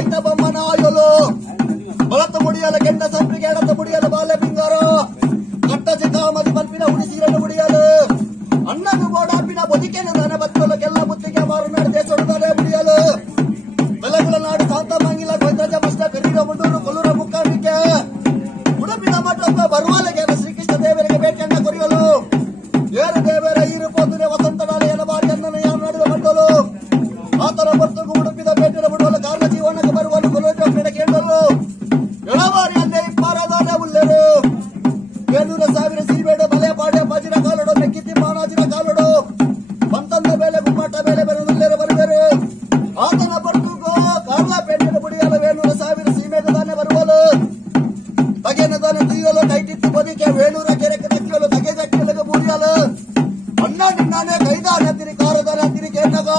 ಐತ ಬೊಮ್ಮನ ಆಯಲು ಬಲತ ಮುಡಿಯಲು ಕೆಂಡ ಸಂಪಿಗೆ ಎಡತ ಮುಡಿಯಲು ಬಾಲ್ಯ ಬಿಂಗಾರ ಕಟ್ಟ ಚಿಕ್ಕಾಮದಿ ಬಲ್ಪಿನ ಹುಡಿಸೀರನ್ನು ಮುಡಿಯಲು ಅಣ್ಣನು ಗೋಡಾಪಿನ ಬದುಕಿನ ದನ ಬತ್ತಲು ಕೆಲ್ಲ ಮುತ್ತಿಗೆ ಮಾರು ನಡೆದೇ ಸೊಡದಲೆ ಮುಡಿಯಲು ಬೆಲಗುಳ ನಾಡು ಶಾಂತ ಮಂಗಿಲ ಗೋದ್ರಜ ಮಸ್ತ ಕರೀರ ಮುಂಡೂರು ಕೊಲ್ಲೂರ ಮುಕ್ಕಾಂಬಿಕೆ ಉಡುಪಿನ ಮಠಪ್ಪ ಬರುವಲೆಗೆ ಶ್ರೀಕೃಷ್ಣ ದೇವರಿಗೆ ಬೇಟೆಯನ್ನ ಕೊರಿಯಲು ಏರು ದೇವರ ಈರು ಪೋತನೆ ವಸಂತ ನಾಳೆ ಎಲಬಾರಿ ಅನ್ನನ್ನು ಯಾರು ನಡೆದ ಮಂಡಲು ಆತರ ಬರ್ತಗೂ ಉಡುಪಿದ ಬೇಟೆಯ ಬಿಡುವಲು ಕಾರಣ ಜೀವನಕ್ಕೆ ಬರುವಲು ಕೊಲೋಜ ಕೇಳಲು ಎಳವಾರಿ ಅಲ್ಲೇ ಇಪ್ಪಾರದಾನೆ ಉಲ್ಲೆರು 7,000 ಸೀಬೇಡ ಬಲೆ ಪಾಡ್ಯ ಬಾಜಿನ ಕಾಲಡು ಮೆಕ್ಕಿತಿ ಮಾನಾಜಿನ ಕಾಲಡು ಬಂತಂದ ಮೇಲೆ ಗುಮ್ಮಟ ಮೇಲೆ ಬರುವುದಿಲ್ಲೇರು ಬರುವರು ಆತನ ಬರ್ತಗೂ ಕಾರಣ ಬೇಟೆಯ ಬಿಡಿಯಲು 7,000 ಸೀಬೇಡ ತಾನೆ ಬರುವಲು ತಗೆನದಾನೆ ತುಯ್ಯಲು ಕೈಟಿತ್ತು ಬದಿಕೆ 700 ಕೆರೆಗೆ ದಕ್ಕಿಯಲು ತಗೆ ದಕ್ಕಿಯಲು ಬೂರಿಯಲು ಅಣ್ಣ ನಿನ್ನಾನೆ ಕೈದಾನೆ ಅಂತಿರಿ ಕಾರದಾನೆ ಅಂತಿರಿ ಕೇಟಗ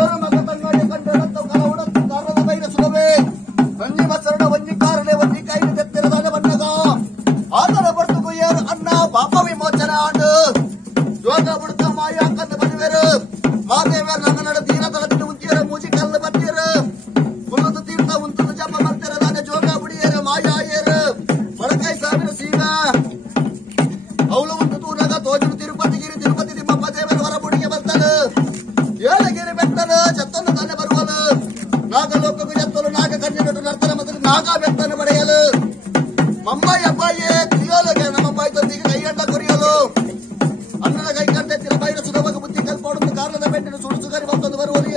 ಏರು ಮಗ ತಂಗಾಡಿ ಕಂಡಂತ ಕಲ ಉಡತ್ತು ಕಾರದ ಬೈರ ಸುಲಭೆ ಸಂಜಿ ಮಸರಣ ಒಂಜಿ ಕಾರನೆ ಒಂಜಿ ಕೈಗೆ ತೆತ್ತಿರದಾನೆ ಬಣ್ಣಗ ಆತನ ಬರ್ತಗೂ ಏರು ಅಣ್ಣ ಪಾಪ ವಿಮೋಚನ ಆಂಡು ಯೋಗ ಬಿಡ್ತ ಮಾಯ ಕಂದು ಬದುವೆರು ಮಾದೇವ ನನ್ನ ನಡ ತೀರ ತಲದಿಟ್ಟು ಉಂತಿಯರ ಮೂಜಿ ಕಲ್ಲು ಬರ್ತೀರು ಮುಲ್ಲದು ತೀರ್ಥ ಉಂತದು ಜಪ ಬರ್ತಿರದಾನೆ ಜೋಗ ಬಿಡಿಯರು ಮಾಯ ಏರು ಮೊಳಕೈ 1000 ಸೀಮ ಅವಳು ಒಂದು ತೂರಾಗ ತೋಜಲು ತಿರುಪತಿಗಿರಿ ತಿರುಪತಿ ತಿಮ್ಮಪ್ಪ ದೇವರ ಹೊರಬುಡಿಗೆ ಬರ್ತಾನೆ ಏಳಗಿರಿ ಬೆಟ್ಟನ ಚತ್ತನ್ನು ತಾನೆ ಬರುವಲು ನಾಗಲೋಕಗೂ ಎತ್ತಲು ನಾಗ ಕಣ್ಣಿನಟ್ಟು ನರ್ತನ ಮೊದಲು ನಾಗ ಬೆತ್ತನ್ನು ಬಡೆಯಲು ಮಮ್ಮಾಯಿ ಅಪ್ಪಾಯಿ ತಿರಿಯೋಲಗೆ ನಮ್ಮಮ್ಮಾಯಿ ತಂದಿಗೆ ಕೈಗಂಡ ಕೊರಿಯಲು ಅನ್ನದ ಕೈ ಕಂಡೆ ತಿರ ಬೈರ ಸುಲಭಗ ಬುದ್ಧಿ ಕಲ್ಪೊಡುತ್ತು ಕಾರಣದ ಬೆಟ್ಟಿನ ಸುಡು ಸುಗರಿ ಬಂತಂದು ಬರುವಲು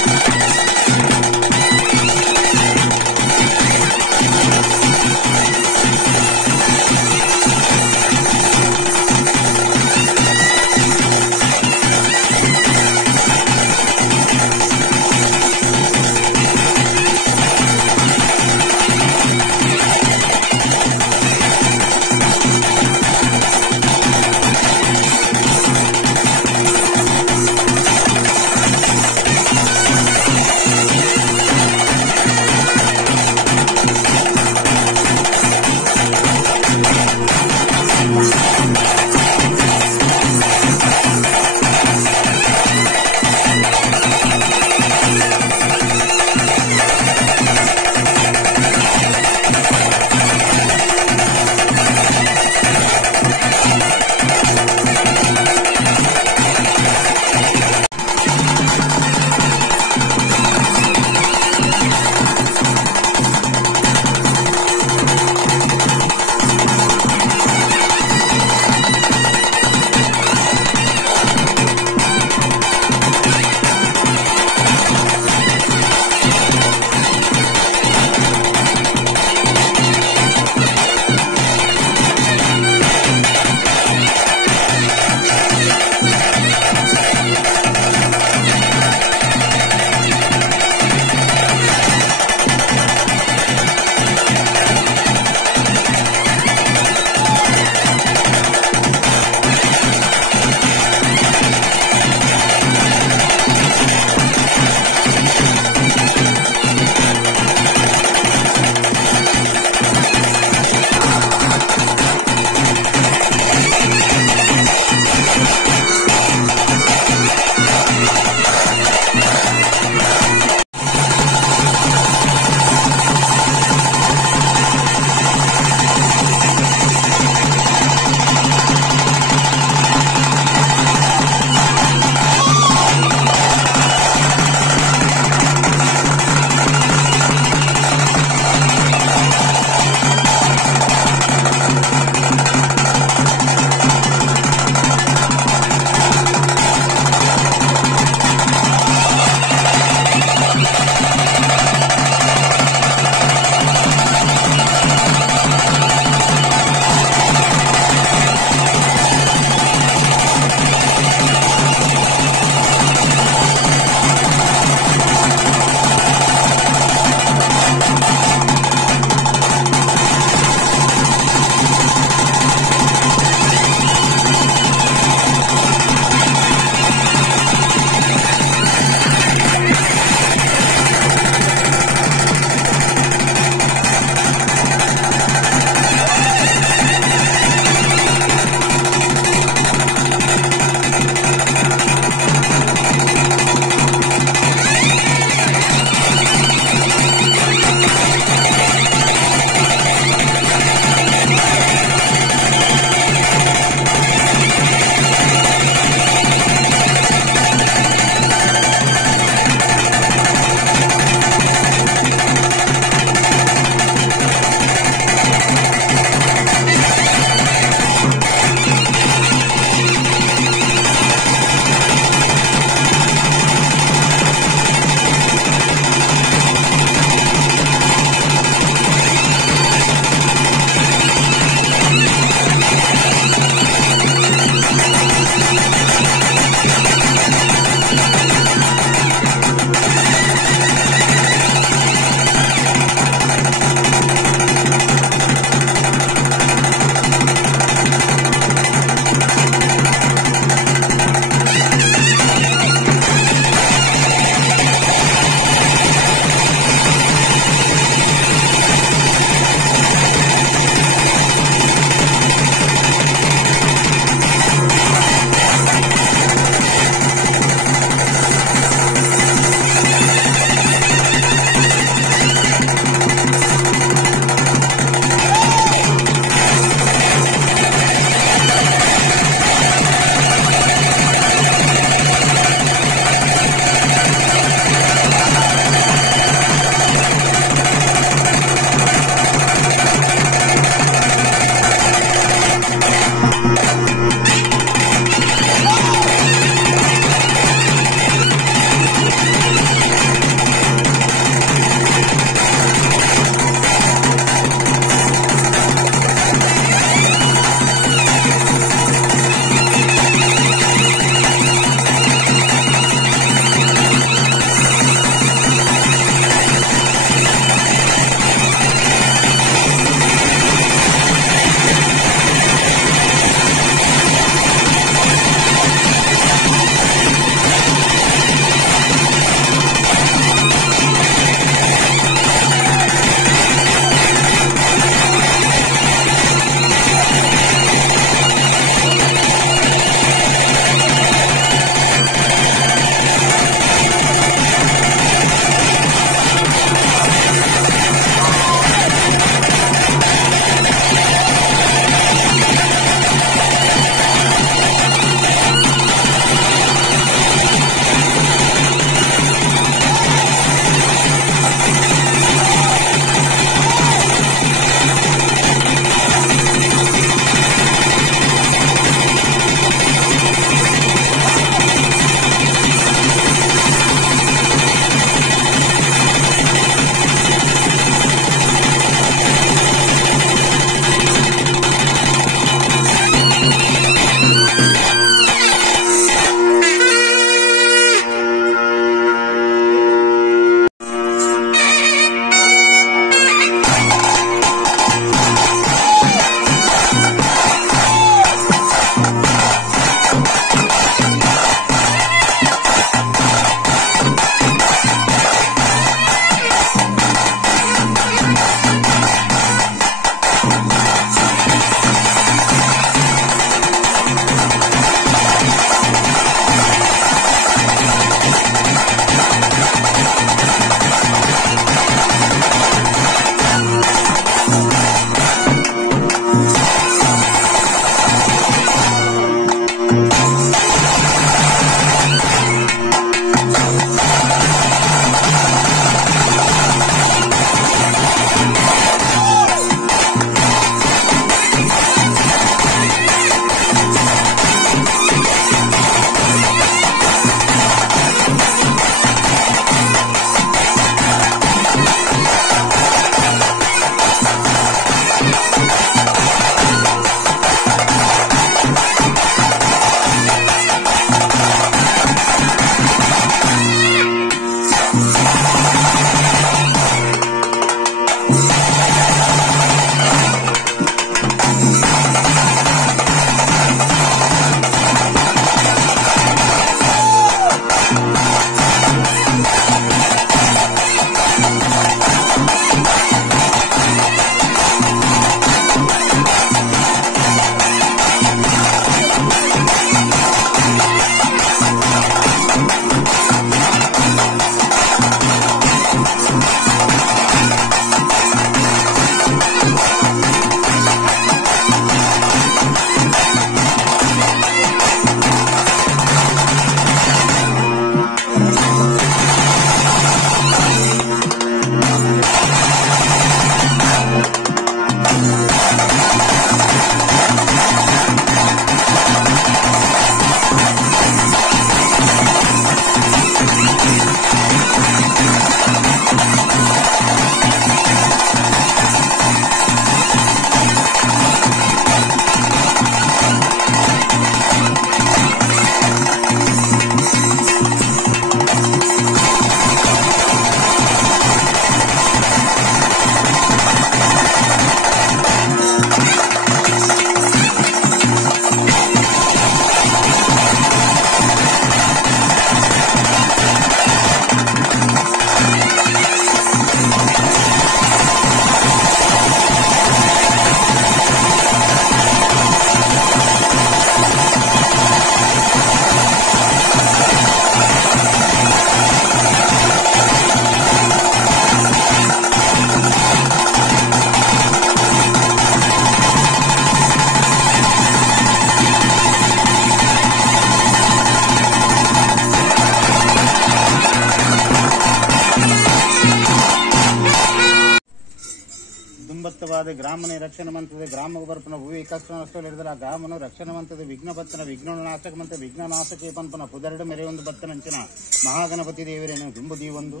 ಒಂಬತ್ತವಾದ ಗ್ರಾಮನೇ ರಕ್ಷಣೆ ಮಂತದೆ ಗ್ರಾಮಕ್ಕೆ ಬರ್ಪನ ಭೂಮಿ ಕಷ್ಟ ನಷ್ಟ ಹಿಡಿದ್ರೆ ಆ ಗ್ರಾಮನು ರಕ್ಷಣೆ ಮಂತದೆ ವಿಘ್ನ ಬತ್ತನ ವಿಘ್ನ ನಾಶಕ ಮಂತ ವಿಘ್ನ ನಾಶಕ್ಕೆ ಪಂಪನ ಪುದರಡು ಮೆರೆ ಒಂದು ಬತ್ತನಂಚಿನ ಮಹಾಗಣಪತಿ ದೇವರೇನು ದುಂಬುದಿ ಒಂದು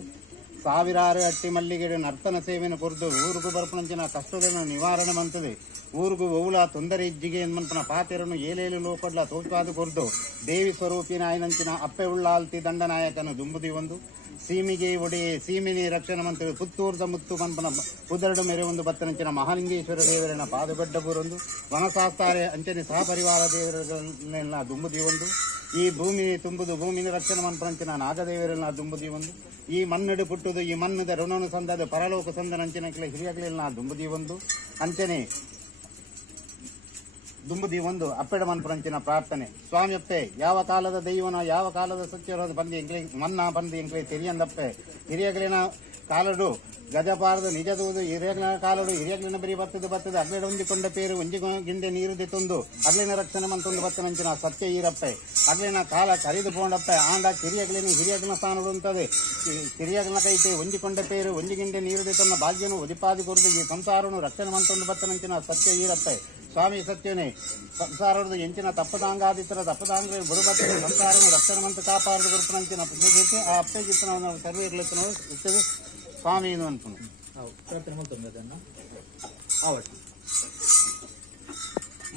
ಸಾವಿರಾರು ಅಟ್ಟಿ ಮಲ್ಲಿಗೆಡು ನರ್ತನ ಸೇವೆಯನ್ನು ಕೊರ್ದು ಊರಿಗೂ ಬರ್ಪನಂಚಿನ ಕಷ್ಟಗಳನ್ನು ನಿವಾರಣೆ ಮಂತದೆ ಊರಿಗೂ ಓವುಲ ತೊಂದರೆ ಇಜ್ಜಿಗೆ ಮನ್ಪನ ಪಾತೆರನ್ನು ಏಲೇಲು ಲೋಕೊಡ್ಲ ತೋಪಾದು ಕೊರ್ದು ದೇವಿ ಸ್ವರೂಪಿನ ಆಯ್ನಂಚಿನ ಅಪ್ಪೆ ಉಳ್ಳಾಲ್ತಿ ದಂಡನಾಯಕನು ದುಂಬುದಿ ಒಂದು ಸೀಮಿಗೆ ಒಡೆಯೇ ಸೀಮಿನಿ ರಕ್ಷಣೆ ಮಂತ್ರಿ ಪುತ್ತೂರ್ದ ಮುತ್ತು ಪಂಪನ ಪುದರಡು ಮೆರೆ ಒಂದು ಬತ್ತನಂಚಿನ ಮಹಾಲಿಂಗೇಶ್ವರ ದೇವರನ್ನ ಪಾದಗಡ್ಡಬೂರೊಂದು ವನಶಾಸ್ತಾರೆ ಅಂಚನೆ ಸಹಪರಿವಾರ ದೇವರನ್ನ ದುಂಬುದಿ ಒಂದು ಈ ಭೂಮಿ ತುಂಬುದು ಭೂಮಿನ ರಕ್ಷಣೆ ಮಂತ್ರಂಚಿನ ನಾಗದೇವರನ್ನ ದುಂಬುದಿ ಒಂದು ಈ ಮಣ್ಣಡು ಪುಟ್ಟುದು ಈ ಮಣ್ಣದ ಋಣನು ಸಂದದು ಪರಲೋಕ ಸಂದನಂಚಿನ ಹಿರಿಯಗಲಿನ ದುಂಬುದಿ ಒಂದು ಅಂಚನೆ ದುಂಬುದಿ ಒಂದು ಅಪ್ಪೆಡ ಮನ್ಪುರಂಚಿನ ಪ್ರಾರ್ಥನೆ ಸ್ವಾಮಿ ಅಪ್ಪೆ ಯಾವ ಕಾಲದ ದೈವನ ಯಾವ ಕಾಲದ ಸತ್ಯರೋಧ ಬಂದಿ ಎಂಕ್ಲೆ ಮನ್ನ ಬಂದಿ ಎಂಕ್ಲೆ ತೆರಿಯಂದಪ್ಪೆ ಹಿರಿಯಗಲಿನ ಕಾಲಡು ಗಜಪಾರದ ನಿಜದುವುದು ಹಿರಿಯಗ್ಲಿನ ಕಾಲಡು ಹಿರಿಯಗ್ಲಿನ ಬರಿ ಬತ್ತದು ಅಗ್ಲಿಡ ಹೊಂದಿಕೊಂಡ ಪೇರು ಗಿಂಡೆ ನೀರುದಿ ತಂದು ಅಗ್ಲಿನ ರಕ್ಷಣೆ ಮಂತೊಂದು ಬತ್ತನಂಚಿನ ಸತ್ಯ ಈರಪ್ಪೆ ಅಗ್ಲಿನ ಕಾಲ ಕರಿದು ಪೋಂಡಪ್ಪೆ ಆಂಡ ಹಿರಿಯಗ್ಲಿನ ಸ್ಥಾನಗಳು ಅಂತದೆ ಹಿರಿಯಗ್ಲಿನ ಕೈತೆ ಹೊಂದಿಕೊಂಡ ಪೇರು ಗಿಂಡೆ ನೀರುದಿ ತನ್ನ ಭಾಗ್ಯನು ಒದಿಪಾದಿ ಕೊರದು ಈ ಸಂಸಾರನು ರಕ್ಷಣೆ ಮಂತೊಂದು ಬತ್ತನಂಚಿನ ಸತ್ಯ ಈರಪ್ಪೆ ಸ್ವಾಮಿ ಸತ್ಯನೇ ಸಂಸಾರದ ಎಂಚಿನ ತಪ್ಪದಾಂಗಾದಿತರ ತಪ್ಪದಾಂಗ ಬುಡಬತ್ತ ಸಂಸಾರನು ರಕ್ಷಣೆ ಮಂತ ಕಾಪಾಡದು ಗುರುಪನಂಚಿನ ಆ ಅಪ್ಪೆ ಜಿತ್ತನ ಸರ್ವೆ ಇರ್ಲಿಕ್ಕೆ ಇರ್ತದೆ ಸ್ವಾಮಿ ಏನು ಅನ್ಕೊಂಡು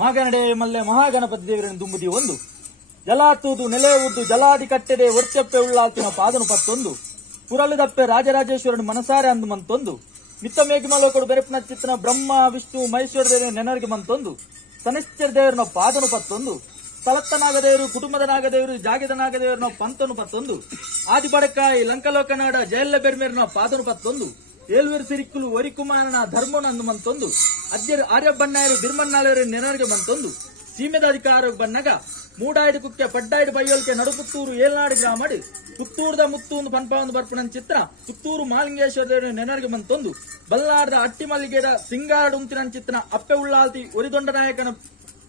ಮಾಗನಡೆ ಮಲ್ಲೆ ಮಹಾಗಣಪತಿ ದೇವರನ್ನು ದುಂಬುದಿ ಒಂದು ಜಲಾತುದು ನೆಲೆಯುವುದು ಜಲಾದಿ ಕಟ್ಟೆದೆ ಒರ್ಚೆಪ್ಪೆ ಉಳ್ಳಾಕಿನ ಪಾದನು ಪತ್ತೊಂದು ಪುರಲದಪ್ಪೆ ರಾಜರಾಜೇಶ್ವರನು ಮನಸಾರೆ ಅಂದು ಮಂತೊಂದು ಮಿತ್ತ ಮೇಘಮಲೋಕಡು ಬೆರೆಪನ ಚಿತ್ತನ ಬ್ರಹ್ಮ ವಿಷ್ಣು ಮಹೇಶ್ವರ ದೇವರ ನೆನರಿಗೆ ಮಂತೊಂದು ಶನಿಶ್ಚರ ದೇವರನ ಪಾದನು ಪತ್ತೊಂದು ಸ್ಥಳತ್ತ ನಾಗದೇವರು ಕುಟುಂಬದ ನಾಗದೇವರು ಜಾಗದ ನಾಗದೇವರನ ಪಂತನು ಪತ್ತೊಂದು ಆದಿ ಬಡಕಾಯಿ ಲಂಕಲೋಕನಾಡ ಜಯಲ್ಲ ಬೆರ್ಮೇರನ ಪಾದನು ಪತ್ತೊಂದು ಏಳುವರೆ ಸಿರಿಕ್ಕುಲು ಒರಿಕುಮಾರನ ಧರ್ಮನಂದು ಮಂತೊಂದು ಆರ್ಯ ಬಣ್ಣಾಯರು ಬಿರ್ಮನ್ನಾಳರು ನೆನರಿಗೆ ಮಂತೊಂದು ಸೀಮೆದ ಅಧಿಕಾರ ಬನ್ನಗ ಮೂಡಾಯ್ಡು ಕುಕ್ಕೆ ಪಡ್ಡಾಯ್ಡು ಬೈಯೋಲ್ಕೆ ನಡುಪುತ್ತೂರು ಏಳ್ನಾಡು ಗ್ರಾಮಡು ಪುತ್ತೂರ್ದ ಮುತ್ತೂಂದು ಪನ್ಪಾಂದು ಬರ್ಪಣನ್ ಚಿತ್ರ ಪುತ್ತೂರು ಮಾಲಿಂಗೇಶ್ವರ ದೇವರ ನೆನರಿಗೆ ಮಂತೊಂದು ಬಲ್ಲಾರ್ದ ಅಟ್ಟಿ ಮಲ್ಲಿಗೆದ ಸಿಂಗಾರಡು ಉಂತಿನ ಚಿತ್ರ ಅಪ್ಪೆ ಉಳ್ಳಾಲ್ತಿ ಒರಿದೊಂಡ ನಾಯಕನ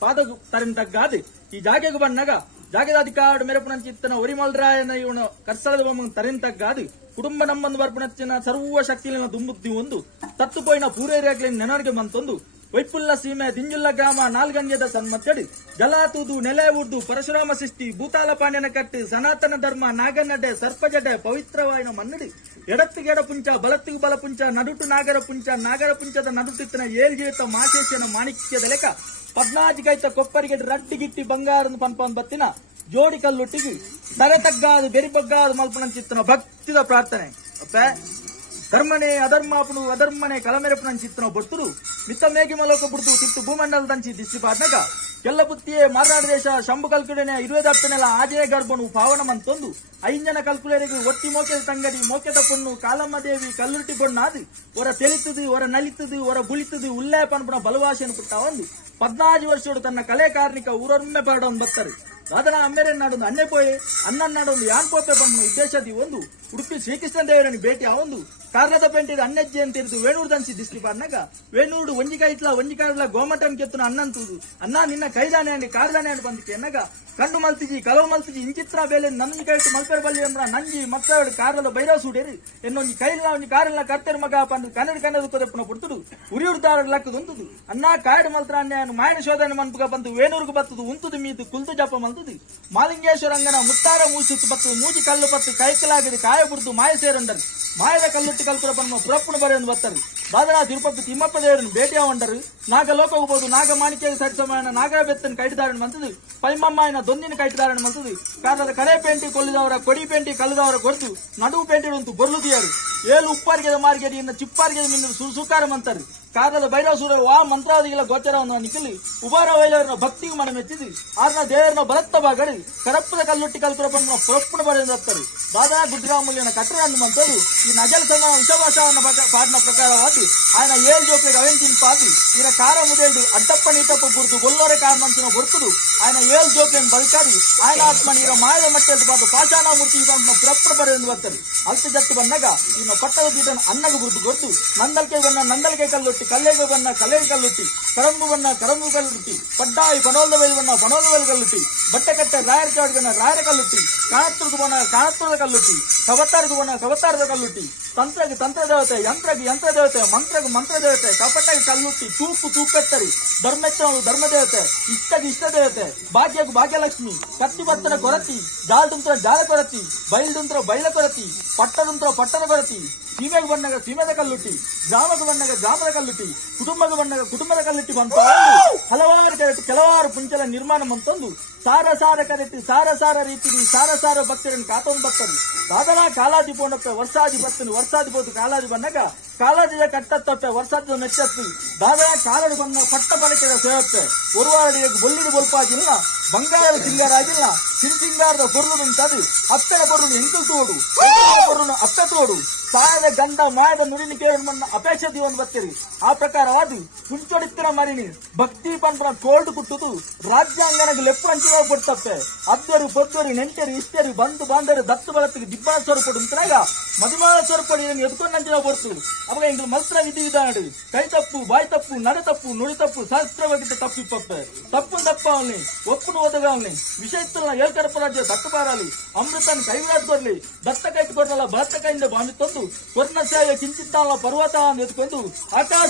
ಪಾದ ತರಂತಗ್ಗಾದು ಈ ಜಾಗೆಗೂ ಬನ್ನಗ ಜಾಗದ ಅಧಿಕಾರ ಮೆರಪುನ ಚಿತ್ತನ ಒರಿಮಲ್ರಾಯನ ಇವನು ಕರ್ಸಳದ ಬೊಮ್ಮನ ತರಿಂತಗ್ಗಾದು ಕುಟುಂಬ ನಮ್ಮಂದು ಬರ್ಪಣಚ್ಚಿನ ಸರ್ವ ಶಕ್ತಿಲಿನ ದುಂಬುತ್ತಿ ಒಂದು ತತ್ತುಪೋಯಿನ ಪೂರೇರಿಯಾಗ್ಲಿನ ನೆನರಿಗೆ ಮಂತೊಂದು ವೈಪುಲ್ಲ ಸೀಮೆ ದಿಂಜುಲ್ಲ ಗ್ರಾಮ ನಾಲ್ಗಂಗ್ಯದ ಸನ್ಮತ್ತಡಿ ಜಲಾತುದು ನೆಲೆ ಉರ್ದು ಪರಶುರಾಮ ಸೃಷ್ಟಿ ಭೂತಾಲ ಪಾಂಡ್ಯನ ಕಟ್ಟು ಸನಾತನ ಧರ್ಮ ನಾಗನಡ್ಡೆ ಸರ್ಪಜಡೆ ಪವಿತ್ರವಾಯಿನ ಮನ್ನಡಿ ಎಡತ್ತಿಗೆಡ ಪುಂಚ ಬಲತ್ತಿಗೆ ಬಲ ಪುಂಚ ನಡುಟು ನಾಗರ ಪುಂಚದ ನಡುಟಿತ್ತಿನ ಏಳ್ಗೀತ ಮಾಶೇಶನ ಮಾಣಿಕ್ಯದ ಲೆಕ್ಕ 14 ಕೈತ ಕೊಪ್ಪರಿಗೆ ರಡ್ಡಿಗಿಟ್ಟಿ ಬಂಗಾರದ ಪನ್ಪನ್ ಬತ್ತಿನ ಜೋಡಿ ಕಲ್ಲುಟ್ಟಿಗೆ ತರೆತಗ್ಗಾದು ಬೆರಿಬಗ್ಗಾದು ಮಲ್ಪನ ಚಿತ್ತನ ಭಕ್ತಿದ ಪ್ರಾರ್ಥನೆ ಅಪ್ಪ ಧರ್ಮನೆ ಅಧರ್ಮಾಪನು ಅಧರ್ಮನೆ ಕಳಮೆರಪನ ಚಿತ್ತನ ಬೊತ್ತರು ಮಿತ್ತ ಮೇಗಿ ಮಲೋಕ ಬಿಡ್ತು ತಿತ್ತು ಭೂಮಂಡಲದಂಚಿ ದಿಷ್ಟಿ ಪಾಟ್ನಗ ಕೆಲ್ಲ ಬುತ್ತಿಯೇ ಮಾರ್ನಾಡು ದೇಶ ಶಂಭು ಕಲ್ಕುಡೆನೆ 20 ಆಜಯ ಗರ್ಭನು ಪಾವನ ಮಂತೊಂದು 5 ಜನ ಕಲ್ಕುಲೆರಿಗೆ ಒತ್ತಿ ಮೋಕೆದ ತಂಗಡಿ ಮೋಕೆದ ಪೊಣ್ಣು ಕಾಲಮ್ಮ ದೇವಿ ಕಲ್ಲುಟ್ಟಿ ಬಣ್ಣಾದು ಹೊರ ತೆಲಿತದು ಹೊರ ನಲಿತದು ಹೊರ ಬುಳಿತದು ಉಲ್ಲೇ ಪನ್ಪನ ಬಲವಾಶೆಯನ್ನು ಪುಟ್ಟ ಒಂದು 14 ವರ್ಷೋಡು ತನ್ನ ಕಲೆ ಕಾರ್ಮಿಕ ಊರೊಮ್ಮೆ ಪರಡೊಂದು ಬತ್ತರು ರಾಧನ ಅಮ್ಮೆರೆ ನಾಡೊಂದು ಅನ್ನೆ ಪೋಯೆ ಅನ್ನ ನಾಡೊಂದು ಯಾನ್ ಪೋಪೆ ಬಂದು ಉದ್ದೇಶದಿ ಒಂದು ಉಡುಪಿ ಶ್ರೀಕೃಷ್ಣ ದೇವರನ್ನು ಭೇಟಿ ಒಂದು ಕಾರ್ಲದ ಪೆಂಟಿದ ಅನ್ನಜ್ಜೆ ಅಂತ ಇರುದು ವೇಣೂರು ದಂಸಿ ದಿಸ್ತಿ ಪಾಡ್ನಾಗ ವೇಣೂರು ಒಂಜಿಕಾಯ್ಲ ಗೋಮಟನ್ ಕೆತ್ತನ ಅನ್ನಂತುದು ಅನ್ನ ನಿನ್ನ ಕೈದಾನೆ ಅಂಡಿ ಕಾರ್ದಾನೆ ಅಂಡ್ ಬಂದಿಕ್ಕೆ ಎನ್ನಗ ಕಂಡು ಮಲ್ತಿಜಿ ಕಲವು ಮಲ್ತಿಜಿ ಇಂಚಿತ್ರ ಬೇಲೆ ನನ್ನ ಕೈಟ್ಟು ಮಲ್ಪೆರ್ ಬಲ್ಲಿ ಎಂಬ ನಂಜಿ ಮಕ್ಕಳು ಕಾರ್ಲದ ಬೈರಾವ್ ಸೂಡೇರಿ ಎನ್ನೊಂಜಿ ಕೈಲ ಒಂಜಿ ಕಾರಿನ ಕರ್ತೆರ್ ಮಗ ಪಂಡು ಕನ್ನಡ ಕೊದಪ್ಪನ ಪುಡ್ತುಡು ಉರಿಯುಡ್ದಾರ ಲಕ್ಕದುಂತುದು ಅನ್ನ ಕಾಯ್ಡು ಮಲ್ತ್ರ ಅನ್ಯಾಯನು ಮಾಯನ ಶೋಧನೆ ಮನ್ಪುಗ ಬಂದು ವೇಣೂರ್ಗು ಬತ್ತದು ಉಂತುದು ಮೀತು ಕುಲ್ತು ಜಪ ಮಲ್ತುದು ಮಾಲಿಂಗೇಶ್ವರ ಅಂಗನ ಮುತ್ತಾರ ಮೂಸುತ್ತು ಬತ್ತು ಮೂಜಿ ಕಲ್ಲು ಪತ್ತು ಕೈಕಲಾಗಿದೆ ಕಾಯ ಬುಡ್ದು ಮಾಯ ಸೇರಂಡರು ಮಾಯದ ಕಲ್ಲುಟ್ಟಿ ಕಲ್ಪುರ ಬನ್ನ ಪುರಪ್ಪನ ಬರೆಯನ್ನು ಬತ್ತರು ಬಾದನಾ ತಿರುಪತಿ ತಿಮ್ಮಪ್ಪ ದೇವರನ್ನು ಭೇಟಿಯ ಹೊಂಡರು ನಾಗ ಲೋಕ ಹೋಗಬಹುದು ನಾಗ ಮಾಣಿಕ್ಯ ಸರಿಸಮಾನ ನಾಗ ಬೆತ್ತನ ಕೈಟಿದಾರನ್ನು ಮಂತದು ಪೈಮಮ್ಮಾಯನ ದೊಂದಿನ ಕೈಟಿದಾರನ್ನು ಮಂತದು ಕಾರದ ಕಡೆ ಪೇಂಟಿ ಕೊಲ್ಲಿದವರ ಕೊಡಿ ಪೇಂಟಿ ಕಲ್ಲದವರ ಕೊಡ್ತು ನಡುವು ಪೇಂಟಿ ಉಂಟು ಬೊರ್ಲುದಿಯರು ಏಳು ಉಪ್ಪಾರಿಗೆದ ಮಾರ್ಗೆಡಿಯಿಂದ ಚಿಪ್ಪಾರಿಗೆದ ಮಿಂದ ಸುಸುಕಾರ ಮಂತರು ಕಾರದ ಬೈರವ ಸೂರ ವಾ ಮಂತ್ರಾದಿಗಳ ಗೋಚರವನ್ನು ನಿಖಿಲಿ ಉಬಾರ ವೈಲವರನ್ನ ಭಕ್ತಿಗೆ ಮನ ಮೆಚ್ಚಿದು ಆರ್ನ ದೇವರನ್ನ ಬಲತ್ತ ಬಾಗಡಿ ಕರಪ್ಪದ ಕಲ್ಲುಟ್ಟಿ ಕಲ್ಪುರ ಬಂದ ಪುರಪ್ಪನ ಬರೆಯನ್ನು ಹತ್ತರು ಬಾದಾ ಗುಡ್ರಾಮುಲಿಯನ ಕಟ್ಟರನ್ನು ಮಂತರು ಈ ನಜಲ್ ಸಮ ವಿಷಭಾಷವನ್ನ ಪಾಡಿನ ಪ್ರಕಾರವಾದಿ ఆయన 7 ಜೋಕ್ರಿಗೆ ಅವೆಂಚಿನ ಪಾದಿ ಇರ ಕಾರ ಮುದೇಡು ಅಡ್ಡಪ್ಪ ನೀಟಪ್ಪ ಗುರುತು ಗೊಲ್ಲೋರೆ ಕಾರಣಂಚಿನ ಬೊರ್ತುದು ఆయన 7 ಜೋಕ್ಗಳನ್ನು ಬದುಕಾಡಿ ఆయన ಆತ್ಮ ನೀರ ಮಾಯದ ಮಟ್ಟೆದ್ದು ಬಾದು ಪಾಷಾಣ ಮೂರ್ತಿ ಬಂದ ಪುರಪ್ಪನ ಬರೆಯನ್ನು ಬರ್ತರು ಅಲ್ತಿ ಜತ್ತು ಬಂದಾಗ ಇನ್ನು ಪಟ್ಟದ ಗೀಟನ್ನು ಅನ್ನಗ ಬುರ್ದು ಗೊತ್ತು ನಂದಲ್ಕೆ ಕಲ್ಲುಟ್ಟಿ ಕಲ್ಲೆಗೆ ಬನ್ನ ಕಲ್ಲೆಗೆ ಕಲ್ಲುಟ್ಟಿ ಕರಂಬು ಕಲ್ಲುಟ್ಟಿ ಪಡ್ಡಾಯಿ ಪನೋಲ್ದ ವೇಲ್ ಕಲ್ಲುಟ್ಟಿ ಬಟ್ಟೆ ಕಟ್ಟೆ ರಾಯರ ಚಾಡ್ಗನ ರಾಯರ ಕಲ್ಲುಟ್ಟಿ ಕಾಣತ್ತರದ ಕಲ್ಲುಟ್ಟಿ ಕವತ್ತಾರದ ಕಲ್ಲುಟ್ಟಿ ತಂತ್ರಗೆ ತಂತ್ರ ದೇವತೆ, ಯಂತ್ರಗೆ ಯಂತ್ರ ದೇವತೆ, ಮಂತ್ರಗೆ ಮಂತ್ರ ದೇವತೆ, ಕಪಟಗೆ ಕಲ್ಲುಟ್ಟಿ, ತೂಕು ತೂಕೆತ್ತರಿ, ಧರ್ಮೆಚ್ಚವಳು ಧರ್ಮ ದೇವತೆ, ಇಷ್ಟಗೆ ಇಷ್ಟ ದೇವತೆ, ಭಾಗ್ಯಗೆ ಭಾಗ್ಯಲಕ್ಷ್ಮಿ, ಕತ್ತಿಬತ್ತನ ಕೊರತಿ, ಜಾಲದುಂತ್ರ ಜಾಲ ಕೊರತಿ, ಬೈಲ್ದುಂತ್ರ ಬೈಲ ಕೊರತಿ, ಪಟ್ಟದುಂತ್ರ ಪಟ್ಟದ ಕೊರತಿ, ಸೀಮೆಗೆ ಬಂದಾಗ ಸೀಮೆದ ಕಲ್ಲುಟ್ಟಿ, ಗ್ರಾಮಕ್ಕೆ ಬಂದಾಗ ಗ್ರಾಮದ ಕಲ್ಲುಟ್ಟಿ, ಕುಟುಂಬಕ್ಕೆ ಬಂದಾಗ ಕುಟುಂಬದ ಕಲ್ಲುಟ್ಟಿ ಬಂತು. ಹಲವಾರು ಕೆಲವಾರು ಪುಂಚಲ ನಿರ್ಮಾಣ ಮಂತೊಂದು ಸಾರ ಸಾರ ಕರೆತಿ ಸಾರ ಸಾರ ರೀತಿ ಸಾರ ಸಾರ ಭಕ್ತರನ್ನು ಕಾತೊಂದು ಭಕ್ತರು ಸಾಧನ ಕಾಲಾದಿ ಪೋಣಪ್ಪ ವರ್ಷಾದಿ ಬರ್ತನು ವರ್ಷಾದಿ ಬೋದು ಕಾಲಾದಿ ಬಂದಾಗ ಕಾಲಾದಿದ ಕಟ್ಟತ್ತಪ್ಪೆ ವರ್ಷಾದ ಮೆಚ್ಚತ್ತು ದಾದಾ ಕಾಲಡು ಬಂದ ಪಟ್ಟ ಪಡಕೆದ ಸೇವಪ್ಪೆ ಒರುವಾಡಿಗೆ ಬೊಲ್ಲಿದ ಬೊಲ್ಪಾಗಿಲ್ಲ ಬಂಗಾರದ ಸಿಂಗಾರ ಆಗಿಲ್ಲ ಸಿಂಗಾರದ ಬೊರ್ಲುಂಟದು ಅಪ್ಪನ ಬೊರ್ಲು ಎಂಕಲ್ ತೋಡು ಬೊರ್ಲು ಅಪ್ಪ ತೋಡು ಸಾಯದ ಗಂಡ ಮಾಯದ ನುಡಿನ ಕೇಳಿ ಮಣ್ಣ ಅಪೇಕ್ಷೆ ಒಂದು ಬರ್ತೀರಿ. ಆ ಪ್ರಕಾರವಾದ ಕುಂಚೊಡಿತ್ತಿನ ಮರಿನಿ ಭಕ್ತಿ ಪಂಪನ ಕೋಲ್ಡ್ ಕುಟ್ಟುದು ರಾಜ್ಯಾಂಗನಗೆ ಲೆಪ್ಪು ಹಂಚಿನ ಕೊಡ್ತಪ್ಪೆ ಅದ್ದರು ಪೊದ್ದರು ನೆಂಟರು ಇಷ್ಟರು ಬಂಧು ಬಾಂಧವರು ದತ್ತು ಬಳತ್ತಿಗೆ ದಿಬ್ಬಣ ಸ್ವರಪಡು ಅಂತಾಗ ಮದುಮಾಳ ಸ್ವರಪಡಿ ಎದ್ಕೊಂಡು ಹಂಚಿನ ಕೊಡ್ತು. ಅವಾಗ ಇಂಗ್ಲು ಮಲ್ತ್ರ ವಿಧಿ ವಿಧಾನ ಕೈ ತಪ್ಪು ಬಾಯಿ ತಪ್ಪು ನಡೆ ತಪ್ಪು ನುಡಿ ತಪ್ಪು ಶಾಸ್ತ್ರವಾಗಿದ್ದ ತಪ್ಪಿಪ್ಪಪ್ಪೆ ತಪ್ಪು ತಪ್ಪ ಅವನಿ ಒಪ್ಪುನು ಓದಗ ಅವನಿ ವಿಷಯ ಇತ್ತಲ್ಲ ಏಳ್ಕಡಪ ರಾಜ್ಯ ದತ್ತು ಬಾರಾಲಿ ಅಮೃತನ ಕೈವಿರಾಜ್ ಕೊಡ್ಲಿ ದತ್ತ ಕೈ ಕೊಡ್ರಲ್ಲ ಭರತ ಕೈಯಿಂದ ಬಾಮಿ ತಂದು ಕೊರ್ನ ಸೇವೆ ಕಿಂಚಿತ್ತಲ್ಲ ಪರ್ವತ ಎತ್ಕೊಂಡು ಆಕಾಶ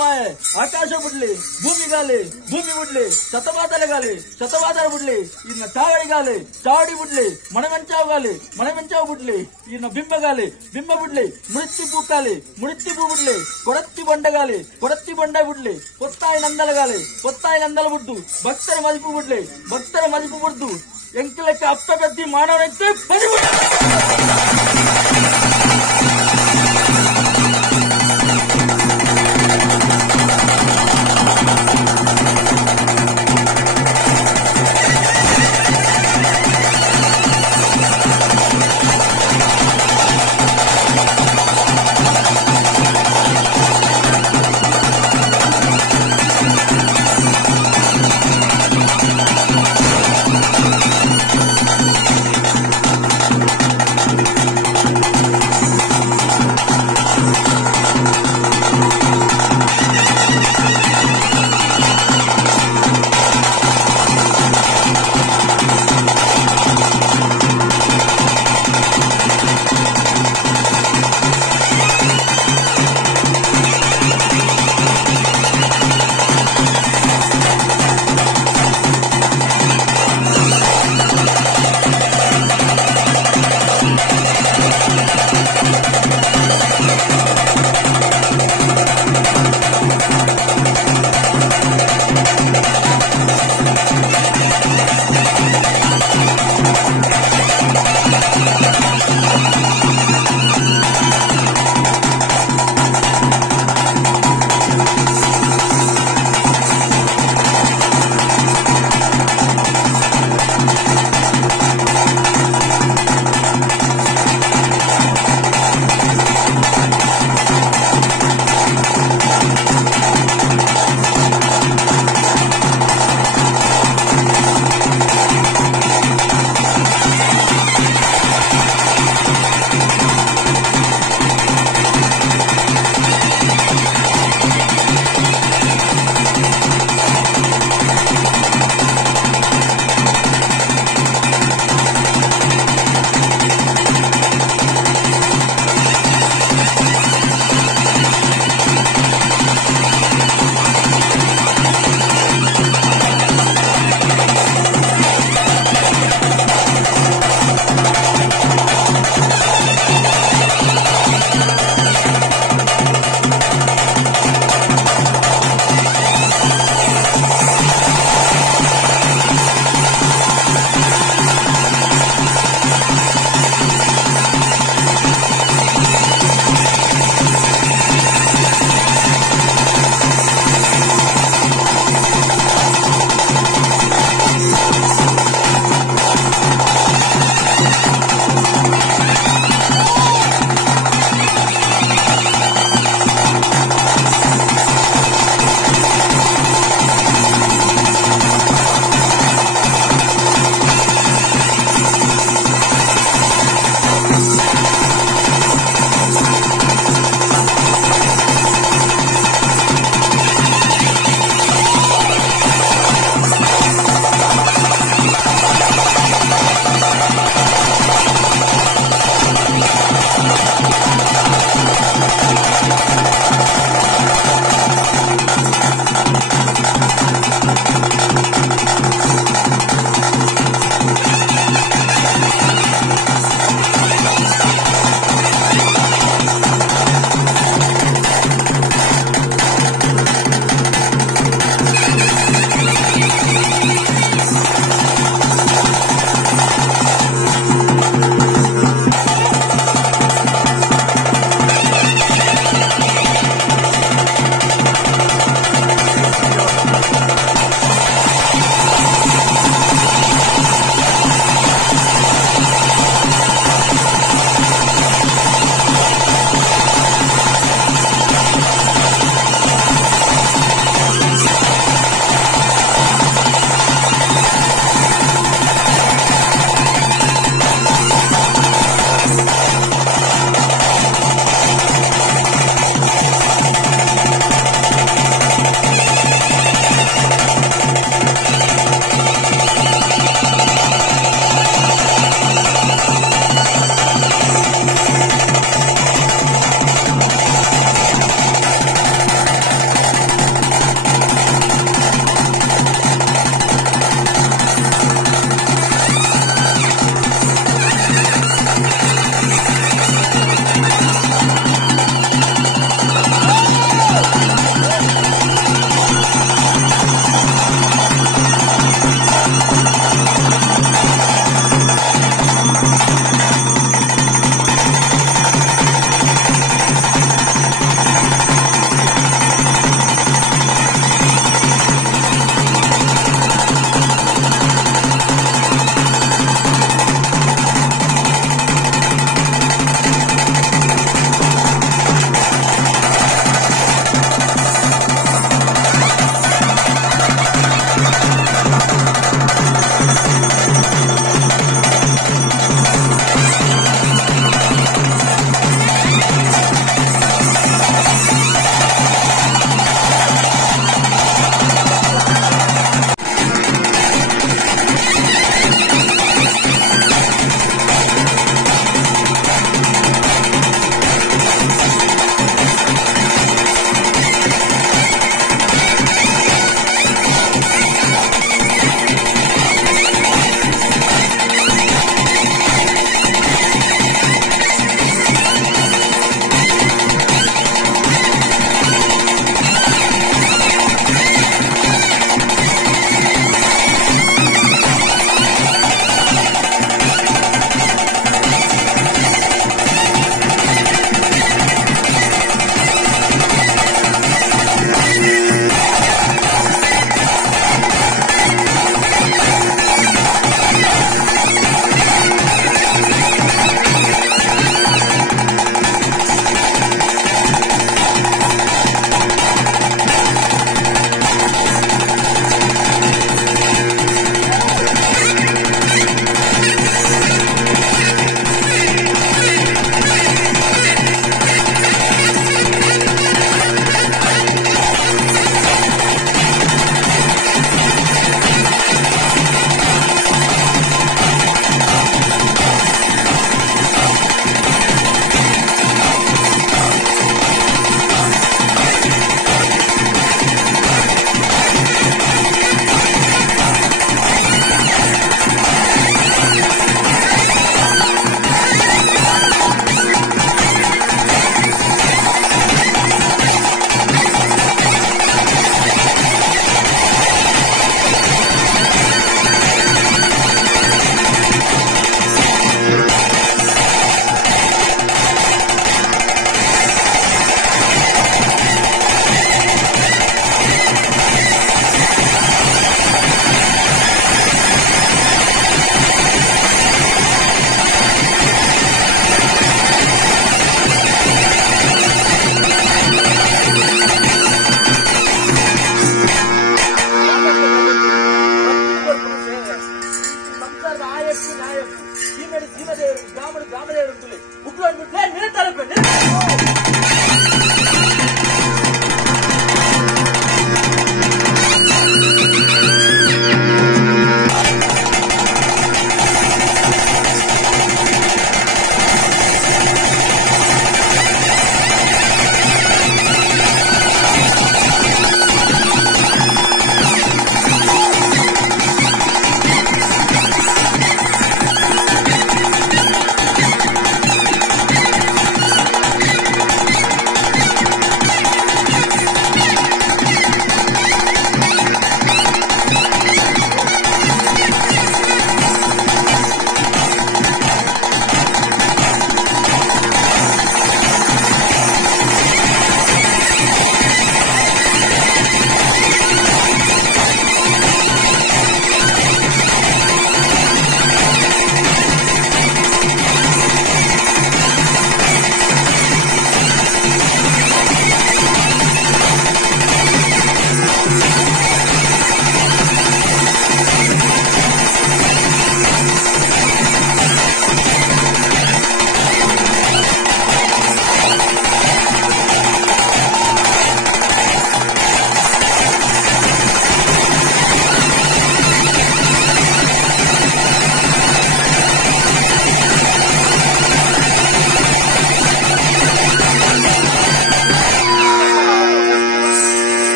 ಮಾಯೆ ಆಕಾಶ ಬಿಡ್ಲಿ ಭೂಮಿಗಾಲಿ ಭೂಮಿ ಬಿಡ್ಲಿ ಶತವಾದಲೆಗಾಲಿ ಶತವಾದಲ ಬಿಡ್ಲಿ ಇನ್ನ ಚಾವಡಿಗಾಲಿ ಚಾವಡಿ ಬಿಡ್ಲಿ ಮಣಮೆಂಚಾವಗಾಲಿ ಮಣಮೆಂಚಾವ್ ಬಿಡ್ಲಿ ಇನ್ನ ಬಿಂಬಗಾಲಿ ಬಿಂಬ ಬಿಡ್ಲಿ ಮುಳಿತ್ತಿ ಪೂಕಾಲಿ ಮುಳಿತ್ತಿ ಪೂ ಬಿಡ್ಲಿ ಕೊಡತ್ತಿ ಬಂಡಗಾಲಿ ಕೊಡತ್ತಿ ಬಂಡ ಬಿಡ್ಲಿ ಕೊತ್ತಾಯಿ ನಂದಲಗಾಲಿ ಕೊತ್ತಾಯಿ ನಂದಲ ಬಿಡ್ದು ಭಕ್ತರ ಮದಿಪು ಬಿಡ್ಲಿ ಭಕ್ತರ ಮದಿಪು ಬಿಡ್ದು ಎಂಕಲಕ್ಕೆ ಅಪ್ಪ ಗದ್ದಿ ಮಾಡೋಣಕ್ಕೆ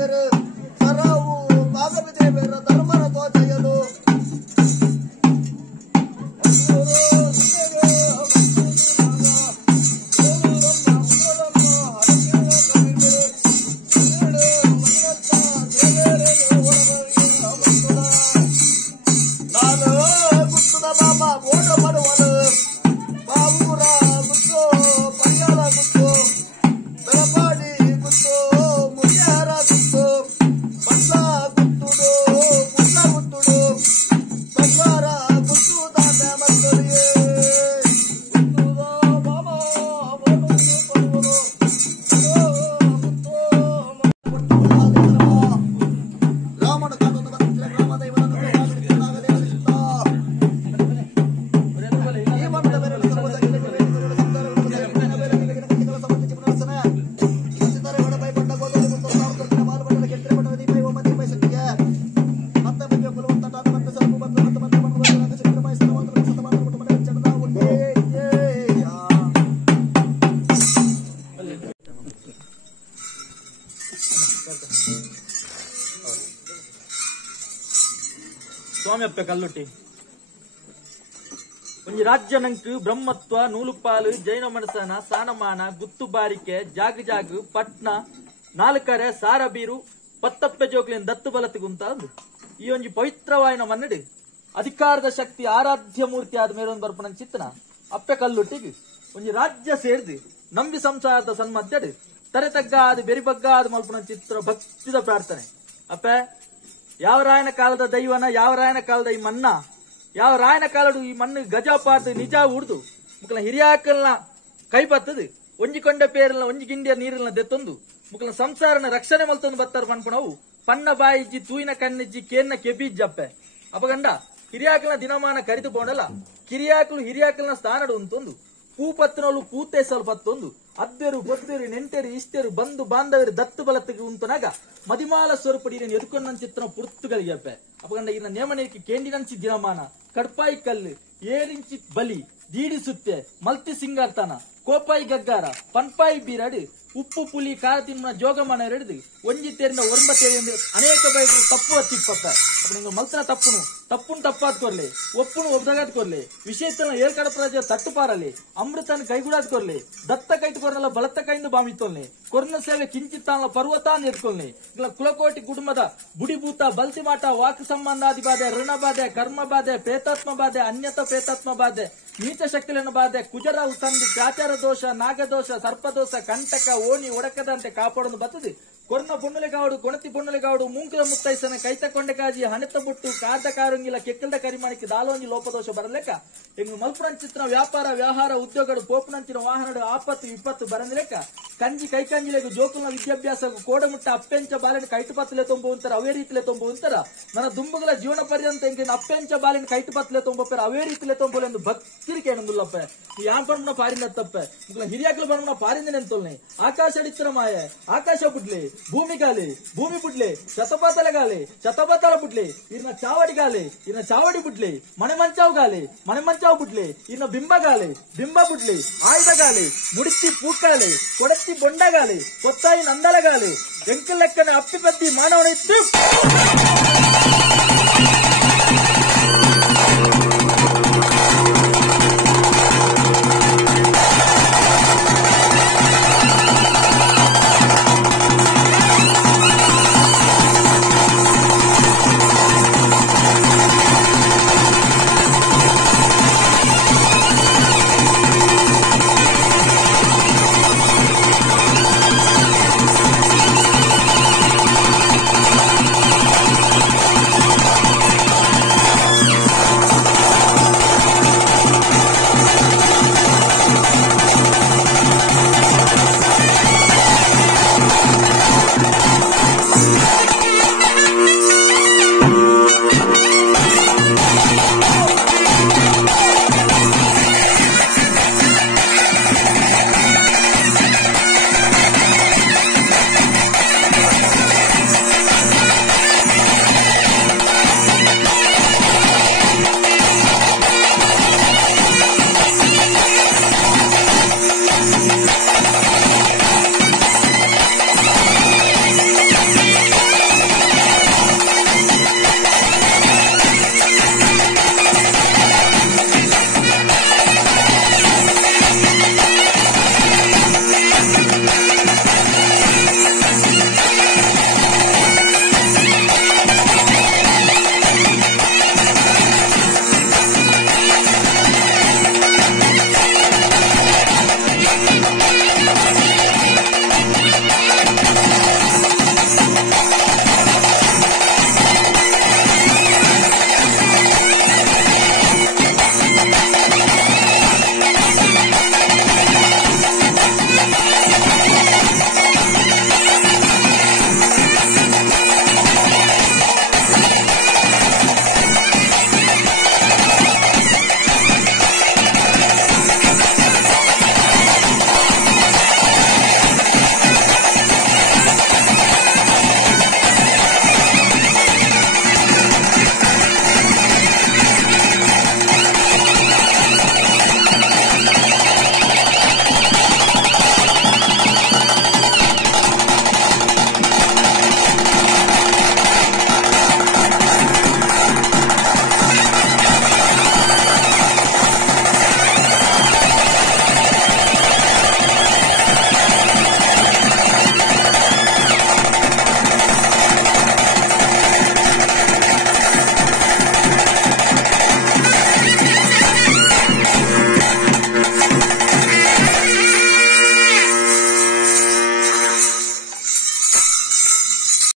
ದೇವರು ಸರವು ಭಾಗವಿ ದೇವರ ಧರ್ಮನ ತೋಚೆಯಲು ಸ್ವಾಮಿಯಪ್ಪ ಕಲ್ಲುಟ್ಟಿ ಒಂಜಿ ರಾಜ್ಯನಂಕ್ ಬ್ರಹ್ಮತ್ವ ನೂಲುಪಾಲು ಜೈನ ಮನಸನ ಸಾನಮಾನ ಗುತ್ತು ಬಾರಿಕೆ ಜಾಗ್ ಜಾಗ್ ಪಟ್ನ ನಾಲ್ಕರೆ ಸಾರ ಬೀರು ಪತ್ತಪ್ಪೆ ಜೋಕ್ಲಿನ ದತ್ತು ಬಲತಿಗುಂತ ಈ ಒಂಜಿ ಪವಿತ್ರವಾಯಿನ ಮನ್ನಡು ಅಧಿಕಾರದ ಶಕ್ತಿ ಆರಾಧ್ಯ ಮೂರ್ತಿ ಆದ ಮೇರೊಂದು ಬರ್ಪನ ಚಿತ್ತನ ಅಪ್ಪೆ ಕಲ್ಲುಟ್ಟಿಗೆ ಒಂಜಿ ರಾಜ್ಯ ಸೇರ್ದು ನಂಬಿ ಸಂಸಾರದ ಸನ್ಮಧ್ಯಡು ತರೆ ತಗ್ಗಾದ ಬೆರಿಬಗ್ಗಾದ ಮಲ್ಪನ ಚಿತ್ರ ಭಕ್ತಿದ ಪ್ರಾರ್ಥನೆ ಅಪ್ಪೆ ಯಾವ ರಾಯನ ಕಾಲದ ದೈವನ ಯಾವ ರಾಯನ ಕಾಲದ ಈ ಮನ್ನ ಯಾವ ರಾಯನ ಕಾಲಡು ಈ ಮಣ್ಣು ಗಜಪಾತ್ ನಿಜ ಉಡ್ದು ಮುಕ್ಕಲ ಹಿರಿಯಾಕಲ್ನ ಕೈ ಬತ್ತದು ಒಂಜಿ ಕೊಂಡೆ ಪೇರಲ್ನ ಒಂಜಿ ಗಿಂಡಿಯ ನೀರಲ್ನ ದೆತ್ತೊಂದು ಮುಕ್ಕಲ ಸಂಸಾರನ ರಕ್ಷಣೆ ಮಲ್ತೊಂದು ಬತ್ತಾರ ಮನ್ಪಣವು ಪನ್ನ ಬಾಯಿಜ್ಜಿ ತೂಯಿನ ಕಣ್ಣಿಜ್ಜಿ ಕೇನ್ನ ಕೆಬೀಜ್ಜಪ್ಪೆ ಅಪಗಂಡ ಹಿರಿಯಾಕಲ್ನ ದಿನಮಾನ ಕರಿದು ಪೋಂಡಲ್ಲ ಕಿರಿಯಾಕಲು ಹಿರಿಯಾಕಲ್ನ ಸ್ಥಾನಡು ಅಂತೊಂದು ಪೂಪತ್ತಿನolu ಪೂತೆ ಸ್ವಲ್ಪತ್ತೊಂದು ಅದ್ದೆರು ಗೊದ್ದೆರು ನೆಂಟೆರು ಇಷ್ಟೆರು ಬಂಧು ಬಾಂಧವರು ದತ್ತು ಬಲತ್ತಿಗೆ ಉಂತನಾಗ ಮದಿಮಾಲ ಸ್ವರೂಪಡಿ ಎದುಕೊಂಡ ಚಿತ್ರ ಪುರ್ತುಗಳಿಗೆ ಅಪಗಂಡ ಇನ್ನ ನೇಮನೇಕಿ ಕೇಂಡಿನಂಚಿ ದಿನಮಾನ ಕಡ್ಪಾಯಿ ಕಲ್ಲು ಏರಿಂಚಿ ಬಲಿ ದೀಡಿಸುತ್ತೆ ಮಲ್ತಿ ಸಿಂಗಾರ್ತಾನ ಕೋಪಾಯಿ ಗಗ್ಗಾರ ಪನ್ಪಾಯಿ ಬೀರಾಡು ಉಪ್ಪು ಪುಲಿ ಖಾರ ತಿನ್ನ ಜೋಗಮಾನ ಹಿಡಿದು ಒಂಜಿ ತೇರಿನ ಒರ್ಂಬತ್ತೇರಿ ಎಂದು ಅನೇಕ ಬೈಗಳು ತಪ್ಪು ಹತ್ತಿಪ್ಪತ್ತ ಅಪ್ಪ ನಿಂಗೆ ಮಲ್ತನ ತಪ್ಪುನು ತಪ್ಪಾದ್ ಕೊರ್ಲಿ ಒಪ್ಪುನು ಒಬ್ಬದಾಗದ್ ಕೊರ್ಲಿ ವಿಷಯತನ ಏರ್ಕಡ ಪ್ರಜೆ ತಟ್ಟುಪಾರಲಿ ಅಮೃತನ ಕೈಗುಡಾದ್ ಕೊರ್ಲಿ ದತ್ತ ಕೈಟ್ ಕೊರ್ನಲ್ಲ ಬಲತ್ತ ಕೈಂದು ಬಾಮಿತ್ತೊಲ್ನಿ ಕೊರ್ನ ಸೇವೆ ಕಿಂಚಿತ್ತಾನ ಪರ್ವತಾನ್ ಎತ್ಕೊಲ್ನಿ ಇಲ್ಲ ಕುಲಕೋಟಿ ಕುಟುಂಬದ ಬುಡಿಭೂತ ಬಲ್ತಿಮಾಟ ವಾಕ್ ಸಂಬಂಧಾದಿ ಬಾಧೆ ಋಣ ಬಾಧೆ ಕರ್ಮ ಬಾಧೆ ಪ್ರೇತಾತ್ಮ ಬಾಧೆ ಅನ್ಯತ ಪ್ರೇತಾತ್ಮ ಬಾಧೆ ನೀಚ ಶಕ್ತಿಯನ್ನು ಬಾಧೆ ಕುಜರ ಸಂಧಿ ಚಾಚಾರ ದೋಷ ನಾಗದೋಷ ಸರ್ಪದೋಷ ಕಂಟಕ ಓಣಿ ಒಡಕದಂತೆ ಕಾಪಾಡೋದು ಬರ್ತದೆ ಕೊರ್ನ ಪುಣ್ಣಲಿಗಾವಡು ಕೊಣತಿ ಪುಣ್ಣಲಿಗಾವಡು ಮುಂಕಲ ಮುತ್ತೈಸನ ಕೈತ ಕೊಂಡೆಕಾಜಿ ಹಣೆತ ಬುಟ್ಟು ಕಾದ ಕಾರಂಗಿಲ್ಲ ಕೆಕ್ಕಲ್ದ ಕರಿಮಾಣಿಕೆ ದಾಲೋಂಜಿ ಲೋಪದೋಷ ಬರಲೆಕ್ಕ ಹಿಂಗ್ ಮಲ್ಪುರಂಚಿತ್ರ ವ್ಯಾಪಾರ ವ್ಯವಹಾರ ಉದ್ಯೋಗಗಳು ಪೋಪುನಂಚಿನ ವಾಹನಗಳು ಆಪತ್ತು ವಿಪತ್ತು ಬರಂದಿಲೆಕ್ಕ ಕಂಜಿ ಕೈಕಂಜಿಲೆಗು ಜೋಕುಲ್ನ ವಿದ್ಯಾಭ್ಯಾಸ ಕೋಡಮುಟ್ಟ ಅಪ್ಪೆಂಚ ಬಾಲಿನ ಕೈಟು ಪತ್ತಲೆ ತೊಂಬುವಂತರ ಅವೇ ರೀತಿಲೆ ತೊಂಬುವಂತರ ನನ್ನ ದುಂಬುಗಳ ಜೀವನ ಪರ್ಯಂತ ಇಂಕಿನ ಅಪ್ಪೆಂಚ ಬಾಲಿನ ಕೈಟು ಪತ್ತಲೆ ತೊಂಬಪ್ಪರ ಅವೇ ರೀತಿಲೆ ತೊಂಬಲೆಂದು ಭಕ್ತಿರಿಕೆ ಏನೊಂದುಲ್ಲಪ್ಪ ಯಾನ್ ಪಣ್ಣ ಪಾರಿಂದ ತಪ್ಪೆ ಹಿರಿಯಾಕಲು ಬಣ್ಣ ಪಾರಿಂದ ನೆಂತೊಲ್ನೆ ಆಕಾಶ ಅಡಿತ್ರ ಮಾಯೆ ಆಕಾಶ ಬುಡ್ಲಿ ಭೂಮಿ ಗಾಲಿ ಭೂಮಿ ಬುಡ್ಲಿ ಶತಪಾತಲ ಗಾಲಿ ಶತಪಾತಲ ಬುಡ್ಲಿ ಇನ್ನ ಚಾವಡಿ ಗಾಲಿ ಇನ್ನ ಚಾವಡಿ ಬುಡ್ಲಿ ಮನೆ ಮಂಚಾವ್ ಗಾಲಿ ಮನೆ ಮಂಚಾವ್ ಬುಡ್ಲಿ ಇನ್ನ ಬಿಂಬ ಗಾಲಿ ಬಿಂಬ ಬುಡ್ಲಿ ಆಯುಧ ಗಾಲಿ ಮುಡಿತಿ ಪೂಕಾಲಿ ಕೊಡತ್ತಿ ಬೊಂಡ ಗಾಲಿ ಕೊತ್ತಾಯಿ ನಂದಲ ಗಾಲಿ ಎಂಕಲ್ ಲೆಕ್ಕನ ಅಪ್ಪಿ ಬದ್ದಿ ಮಾನವನ ಇತ್ತು